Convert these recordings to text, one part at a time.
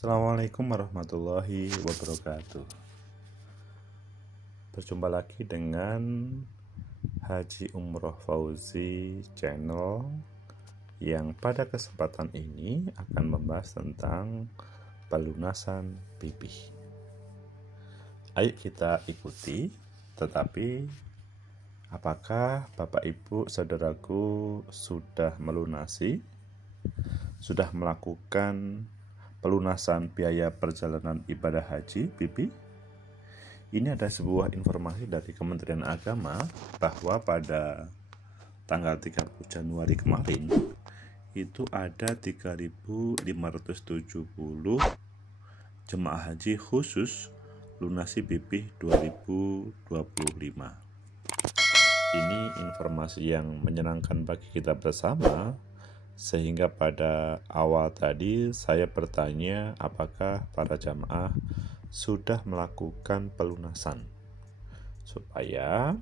Assalamualaikum warahmatullahi wabarakatuh. Berjumpa lagi dengan Haji Umroh Fauzi Channel yang pada kesempatan ini akan membahas tentang pelunasan BB. Ayo kita ikuti, tetapi apakah Bapak Ibu Saudaraku sudah melunasi, sudah melakukan pelunasan biaya perjalanan ibadah haji BB? Ini ada sebuah informasi dari Kementerian Agama bahwa pada tanggal 30 Januari kemarin itu ada 3.570 jemaah haji khusus lunasi BB 2025. Ini informasi yang menyenangkan bagi kita bersama, sehingga pada awal tadi saya bertanya apakah para jamaah sudah melakukan pelunasan supaya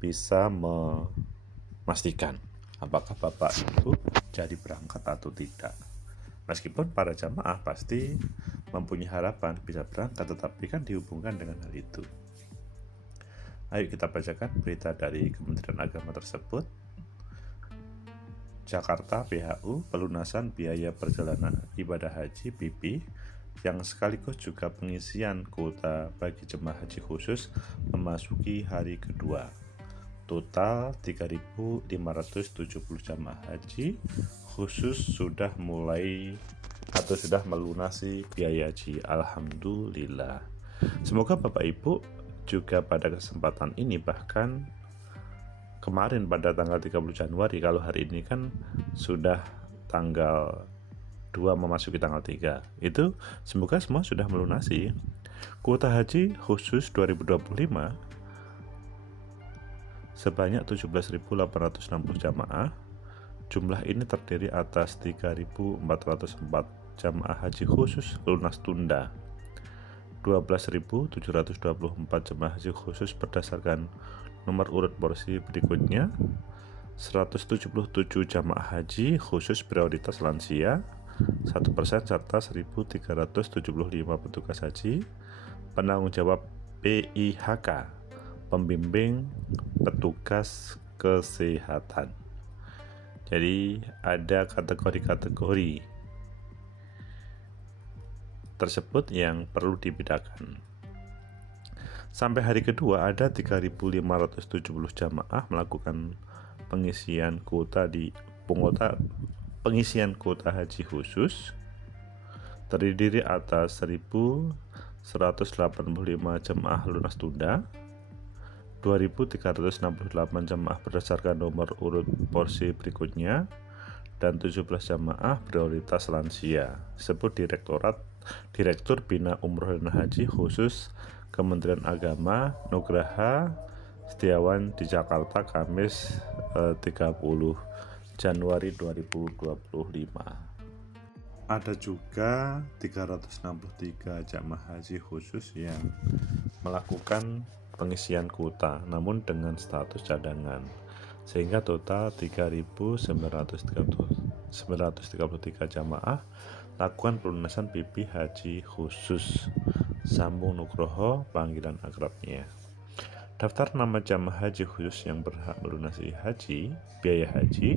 bisa memastikan apakah Bapak Ibu jadi berangkat atau tidak. Meskipun para jamaah pasti mempunyai harapan bisa berangkat, tetapi kan dihubungkan dengan hal itu. Ayo kita bacakan berita dari Kementerian Agama tersebut. Jakarta PHU pelunasan biaya perjalanan ibadah haji BB yang sekaligus juga pengisian kuota bagi jemaah haji khusus memasuki hari kedua. Total 3.570 jemaah haji khusus sudah mulai atau sudah melunasi biaya haji. Alhamdulillah. Semoga Bapak Ibu juga pada kesempatan ini, bahkan kemarin pada tanggal 30 Januari, kalau hari ini kan sudah tanggal 2 memasuki tanggal 3, itu semoga semua sudah melunasi kuota haji khusus 2025 sebanyak 17.860 jamaah. Jumlah ini terdiri atas 3.404 jamaah haji khusus lunas tunda, 12.724 jemaah haji khusus berdasarkan nomor urut porsi berikutnya, 177 jamaah haji khusus prioritas lansia 1%, serta 1.375 petugas haji penanggung jawab PIHK, pembimbing petugas kesehatan. Jadi ada kategori-kategori tersebut yang perlu dibedakan. Sampai hari kedua ada 3.570 jamaah melakukan pengisian kuota haji khusus, terdiri atas 1.185 jamaah lunas tunda, 2.368 jamaah berdasarkan nomor urut porsi berikutnya, dan 17 jamaah prioritas lansia. Sebut Direktur Bina Umroh dan Haji Khusus Kementerian Agama Nugraha Setiawan di Jakarta, Kamis 30 Januari 2025. Ada juga 363 jamaah haji khusus yang melakukan pengisian kuota namun dengan status cadangan, sehingga total 3.933 jamaah lakukan pelunasan BB haji khusus. Sambung Nugroho panggilan akrabnya. Daftar nama jamaah haji khusus yang berhak melunasi biaya haji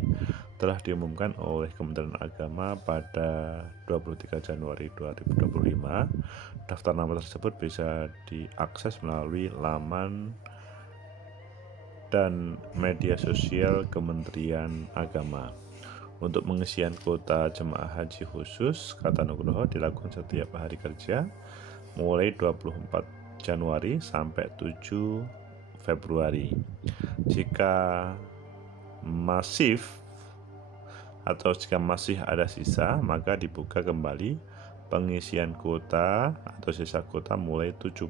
telah diumumkan oleh Kementerian Agama pada 23 Januari 2025. Daftar nama tersebut bisa diakses melalui laman dan media sosial Kementerian Agama. Untuk pengisian kuota jemaah haji khusus, kata Nugroho, dilakukan setiap hari kerja mulai 24 Januari sampai 7 Februari. Jika masih ada sisa, maka dibuka kembali pengisian kuota atau sisa kuota mulai 17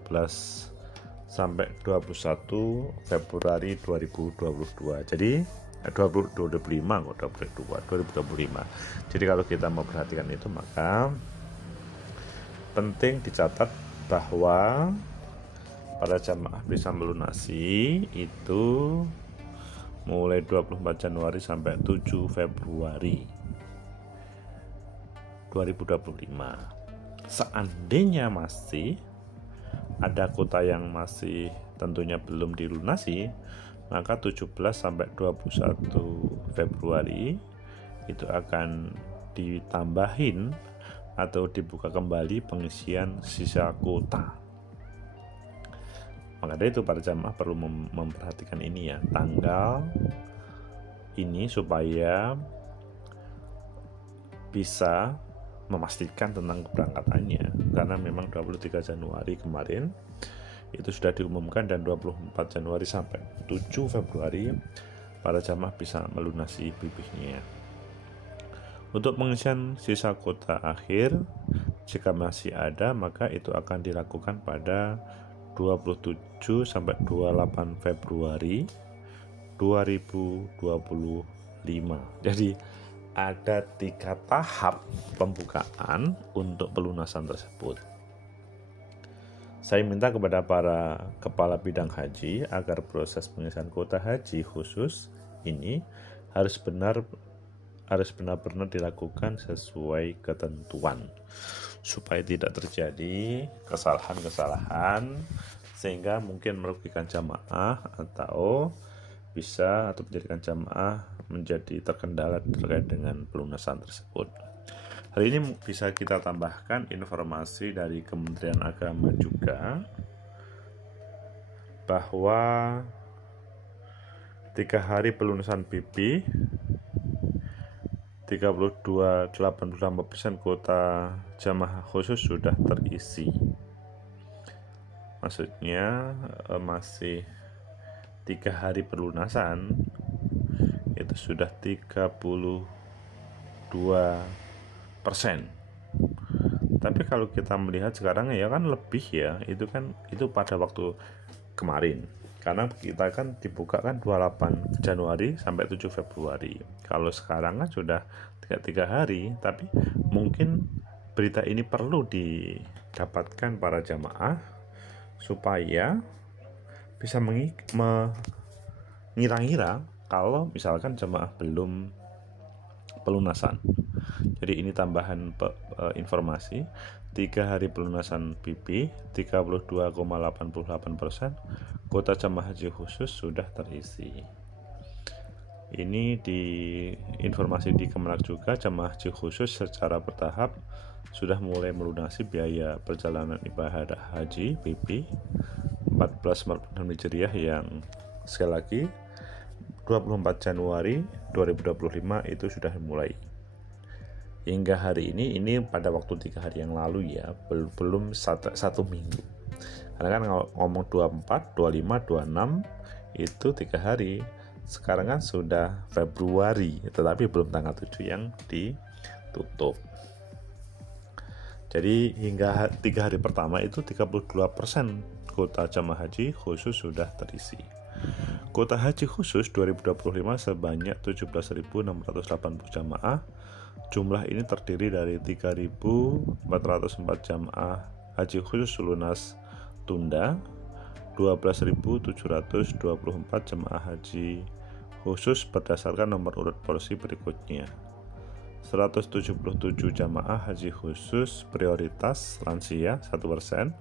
sampai 21 Februari 2022. Jadi 2025. Jadi kalau kita mau perhatikan itu, maka penting dicatat bahwa para jamaah bisa melunasi itu mulai 24 Januari sampai 7 Februari 2025. Seandainya masih ada kuota yang masih tentunya belum dilunasi, maka 17 sampai 21 Februari itu akan ditambahin atau dibuka kembali pengisian sisa kuota. Maka dari itu para jamaah perlu memperhatikan ini ya, tanggal ini supaya bisa memastikan tentang keberangkatannya, karena memang 23 Januari kemarin itu sudah diumumkan dan 24 Januari sampai 7 Februari para jamaah bisa melunasi bibihnya. Untuk pengisian sisa kuota akhir, jika masih ada, maka itu akan dilakukan pada 27 sampai 28 Februari 2025. Jadi ada 3 tahap pembukaan untuk pelunasan tersebut. Saya minta kepada para kepala bidang haji agar proses pengisian kuota haji khusus ini harus benar-benar dilakukan sesuai ketentuan, supaya tidak terjadi kesalahan-kesalahan sehingga mungkin merugikan jamaah atau menjadikan jamaah menjadi terkendala terkait dengan pelunasan tersebut. Hal ini bisa kita tambahkan informasi dari Kementerian Agama juga, bahwa 3 hari pelunasan BP 82,88% kuota jamaah khusus sudah terisi. Maksudnya masih 3 hari pelunasan itu sudah 32%. Tapi kalau kita melihat sekarang ya kan lebih ya, itu pada waktu kemarin, karena kita kan dibuka kan 28 Januari sampai 7 Februari. Kalau sekarang kan sudah 3 hari, tapi mungkin berita ini perlu didapatkan para jamaah supaya bisa mengira-ngira kalau misalkan jamaah belum pelunasan. Jadi ini tambahan informasi, 3 hari pelunasan BP 32,88%, kuota jamaah haji khusus sudah terisi. Ini informasi di Kemenak juga, jamaah haji khusus secara bertahap sudah mulai melunasi biaya perjalanan ibadah haji BP 1446 Hijriah yang sekali lagi 24 Januari 2025 itu sudah dimulai. Hingga hari ini pada waktu 3 hari yang lalu ya, belum satu minggu. Karena kan ngomong 24, 25, 26 itu 3 hari. Sekarang kan sudah Februari, tetapi belum tanggal 7 yang ditutup. Jadi hingga 3 hari pertama itu 32% kuota jamaah haji khusus sudah terisi. Kuota haji khusus 2025 sebanyak 17.680 jamaah. Jumlah ini terdiri dari 3.404 jamaah haji khusus lunas tunda, 12.724 jamaah haji khusus berdasarkan nomor urut porsi berikutnya. 177 jamaah haji khusus prioritas lansia 1%,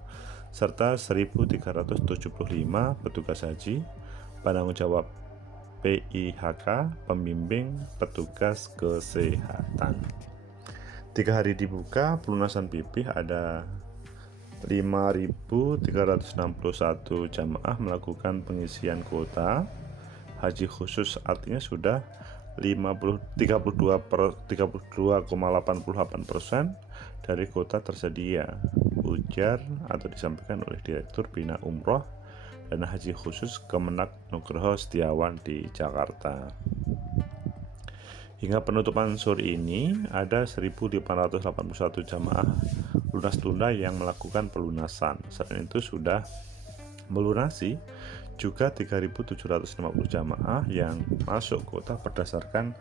serta 1.375 petugas haji, penanggung jawab PIHK, pembimbing, petugas kesehatan. 3 hari dibuka, pelunasan BP ada 5.361 jamaah melakukan pengisian kuota haji khusus, artinya sudah 32,88% dari kuota tersedia, ujar atau disampaikan oleh Direktur Bina Umroh dan Haji Khusus Kemenak Nugroho Setiawan di Jakarta. Hingga penutupan sore ini ada 1.881 jamaah lunas tunda yang melakukan pelunasan. Selain itu sudah melunasi juga 3.750 jamaah yang masuk kuota berdasarkan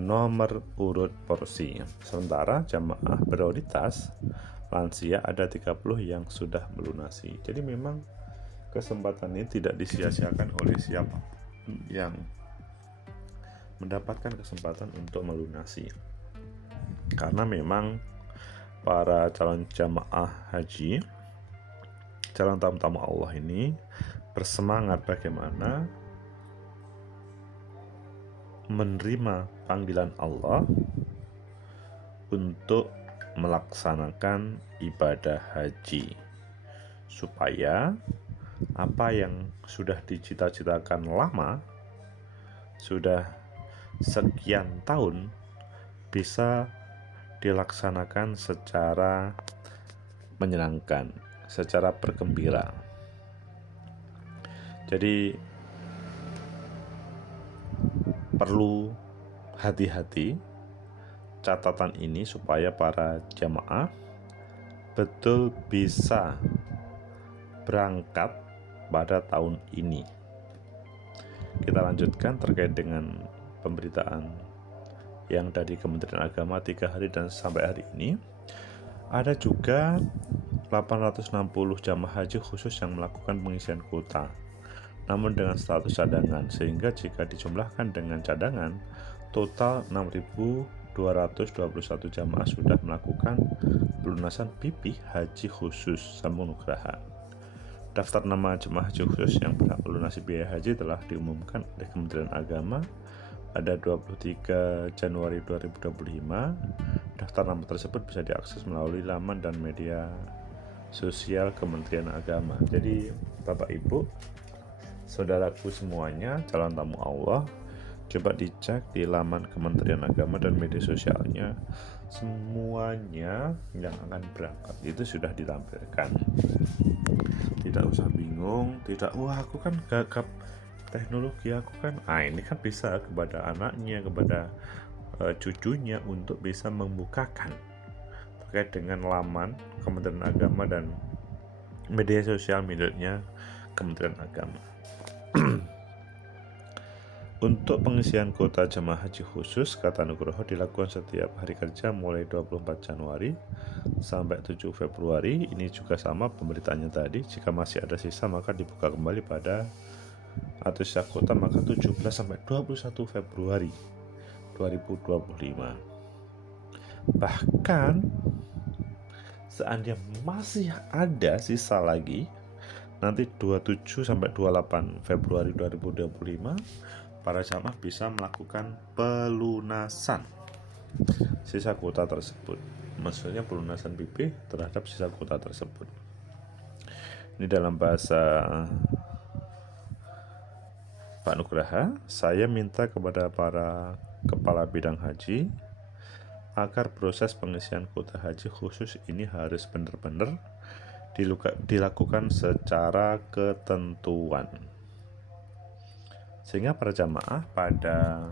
nomor urut porsi. Sementara jamaah prioritas lansia ada 30 yang sudah melunasi. Jadi memang kesempatan ini tidak disia-siakan oleh siapa yang mendapatkan kesempatan untuk melunasi. Karena memang para calon jamaah haji, calon tamu-tamu Allah ini bersemangat bagaimana menerima panggilan Allah untuk melaksanakan ibadah haji, supaya apa yang sudah dicita-citakan lama, sudah sekian tahun, bisa dilaksanakan secara menyenangkan, secara bergembira. Jadi perlu hati-hati catatan ini supaya para jamaah betul bisa berangkat pada tahun ini. Kita lanjutkan terkait dengan pemberitaan yang dari Kementerian Agama 3 hari dan sampai hari ini. Ada juga 860 jamaah haji khusus yang melakukan pengisian kuota, namun dengan status cadangan, sehingga jika dijumlahkan dengan cadangan, total 6.221 jamaah sudah melakukan pelunasan PP haji khusus Sambung Nugraha. Daftar nama jemaah haji khusus yang berhak melunasi biaya haji telah diumumkan oleh Kementerian Agama pada 23 Januari 2025. Daftar nama tersebut bisa diakses melalui laman dan media sosial Kementerian Agama. Jadi Bapak Ibu, saudaraku semuanya, calon tamu Allah, coba dicek di laman Kementerian Agama dan media sosialnya. Semuanya yang akan berangkat itu sudah ditampilkan. Tidak usah bingung, wah aku kan gagap teknologi, aku kan ini kan bisa kepada anaknya, kepada cucunya untuk bisa membukakan terkait dengan laman Kementerian Agama dan media sosial miliknya Kementerian Agama. Untuk pengisian kuota jemaah haji khusus kata Nugroho dilakukan setiap hari kerja mulai 24 Januari sampai 7 Februari. Ini juga sama pemberitaannya tadi. Jika masih ada sisa maka dibuka kembali pada atau sisa kuota maka 17 sampai 21 Februari 2025. Bahkan seandainya masih ada sisa lagi, nanti 27 sampai 28 Februari 2025 para jamaah bisa melakukan pelunasan sisa kuota tersebut. Maksudnya pelunasan PP terhadap sisa kuota tersebut. Ini dalam bahasa Pak Nugraha, saya minta kepada para kepala bidang haji agar proses pengisian kuota haji khusus ini harus benar-benar dilakukan secara ketentuan, sehingga para jamaah pada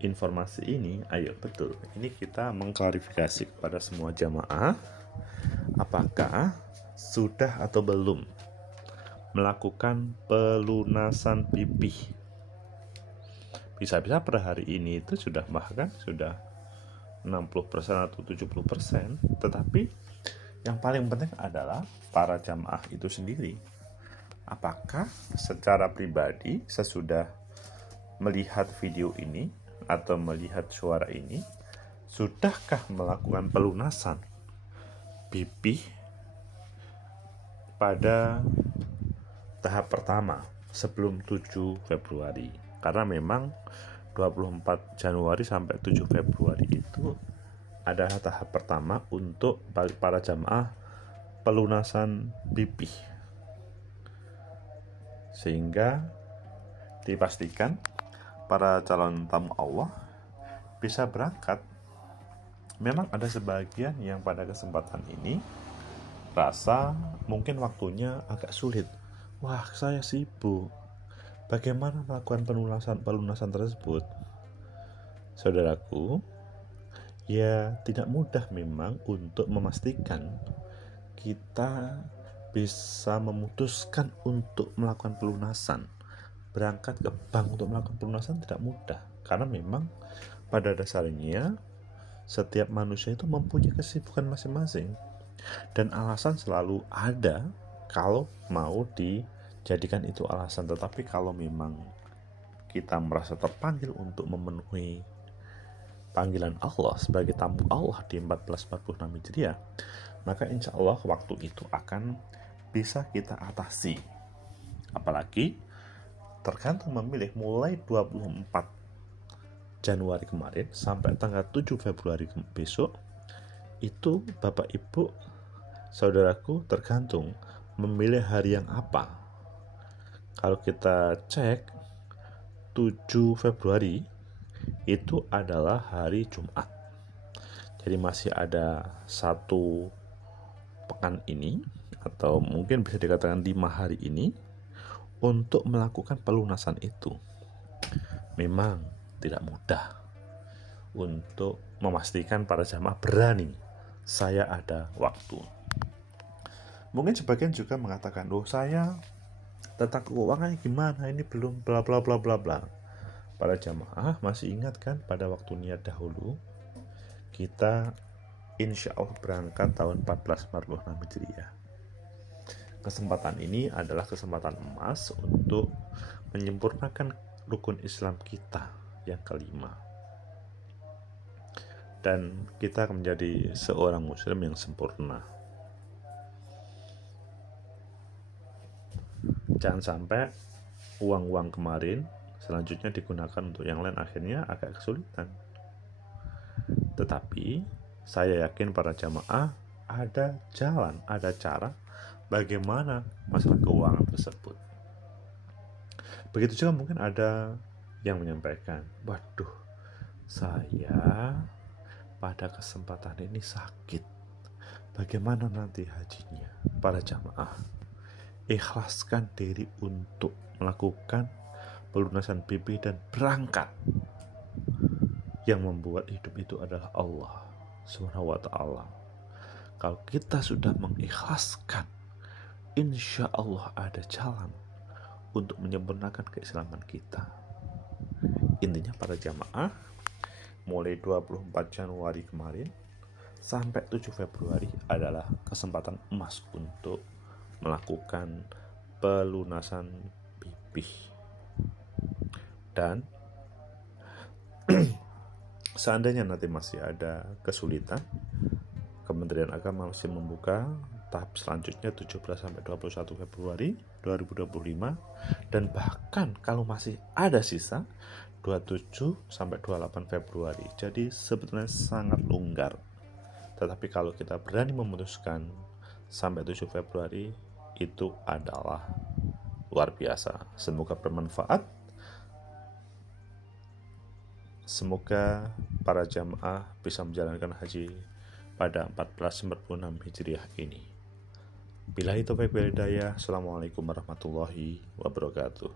informasi ini, ayo betul, ini kita mengklarifikasi kepada semua jamaah apakah sudah atau belum melakukan pelunasan PP. Bisa-bisa per hari ini itu sudah bahkan sudah 60% atau 70%, tetapi yang paling penting adalah para jamaah itu sendiri. Apakah secara pribadi sesudah melihat video ini atau melihat suara ini, sudahkah melakukan pelunasan PP pada tahap pertama sebelum 7 Februari? Karena memang 24 Januari sampai 7 Februari itu adalah tahap pertama untuk para jamaah pelunasan PP, sehingga dipastikan para calon tamu Allah bisa berangkat. Memang ada sebagian yang pada kesempatan ini rasa mungkin waktunya agak sulit. Wah, saya sibuk, bagaimana melakukan pelunasan tersebut? Saudaraku, ya tidak mudah memang untuk memastikan kita bisa memutuskan untuk melakukan pelunasan. Berangkat ke bank untuk melakukan pelunasan tidak mudah, karena memang pada dasarnya setiap manusia itu mempunyai kesibukan masing-masing, dan alasan selalu ada kalau mau dijadikan itu alasan. Tetapi kalau memang kita merasa terpanggil untuk memenuhi panggilan Allah sebagai tamu Allah di 1446 Hijriah, maka insya Allah waktu itu akan bisa kita atasi. Apalagi tergantung memilih mulai 24 Januari kemarin sampai tanggal 7 Februari besok, itu Bapak Ibu saudaraku tergantung memilih hari yang apa. Kalau kita cek 7 Februari itu adalah hari Jumat. Jadi masih ada 1 pekan ini, atau mungkin bisa dikatakan 5 hari ini untuk melakukan pelunasan itu. Memang tidak mudah untuk memastikan para jamaah berani saya ada waktu. Mungkin sebagian juga mengatakan, saya tentang keuangan gimana, ini belum bla bla bla bla bla. Para jamaah masih ingat kan pada waktu niat dahulu kita insya Allah berangkat tahun 1446 Hijriah. Kesempatan ini adalah kesempatan emas untuk menyempurnakan rukun Islam kita yang kelima, dan kita akan menjadi seorang muslim yang sempurna. Jangan sampai uang-uang kemarin selanjutnya digunakan untuk yang lain, akhirnya agak kesulitan. Tetapi saya yakin para jamaah ada jalan, ada cara bagaimana masalah keuangan tersebut. Begitu juga mungkin ada yang menyampaikan, waduh, saya pada kesempatan ini sakit, bagaimana nanti hajinya? Para jamaah, ikhlaskan diri untuk melakukan pelunasan BP dan berangkat. Yang membuat hidup itu adalah Allah Subhanahu wa ta'ala. Kalau kita sudah mengikhlaskan, insya Allah ada jalan untuk menyempurnakan keislaman kita. Intinya para jamaah, mulai 24 Januari kemarin sampai 7 Februari adalah kesempatan emas untuk melakukan pelunasan BP. Dan seandainya nanti masih ada kesulitan, Kementerian Agama masih membuka tahap selanjutnya 17 sampai 21 Februari 2025, dan bahkan kalau masih ada sisa 27 sampai 28 Februari. Jadi sebetulnya sangat longgar. Tetapi kalau kita berani memutuskan sampai 7 Februari, itu adalah luar biasa. Semoga bermanfaat. Semoga para jamaah bisa menjalankan haji pada 1446 Hijriah ini. Billahi taufiq wal hidayah. Assalamualaikum warahmatullahi wabarakatuh.